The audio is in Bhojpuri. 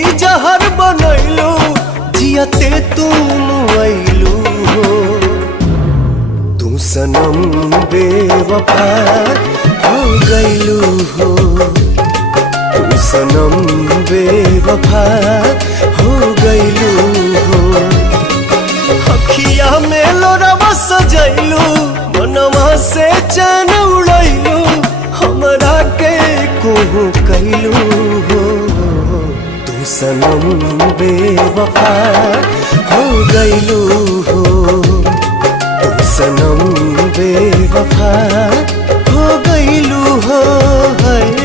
जहर बनैलू जियते तुम आइलू हो तू सनम बेवफा हो गइलू हो तू सनम बेवफा हो गइलू हो अखिया में लोरवा सजैलू मनवा से चैन उड़ैलू हमरा के कोहू कैलू हो तू सनम बेवफा हो गइलू हो तू सनम बेवफा हो गइलू हो है।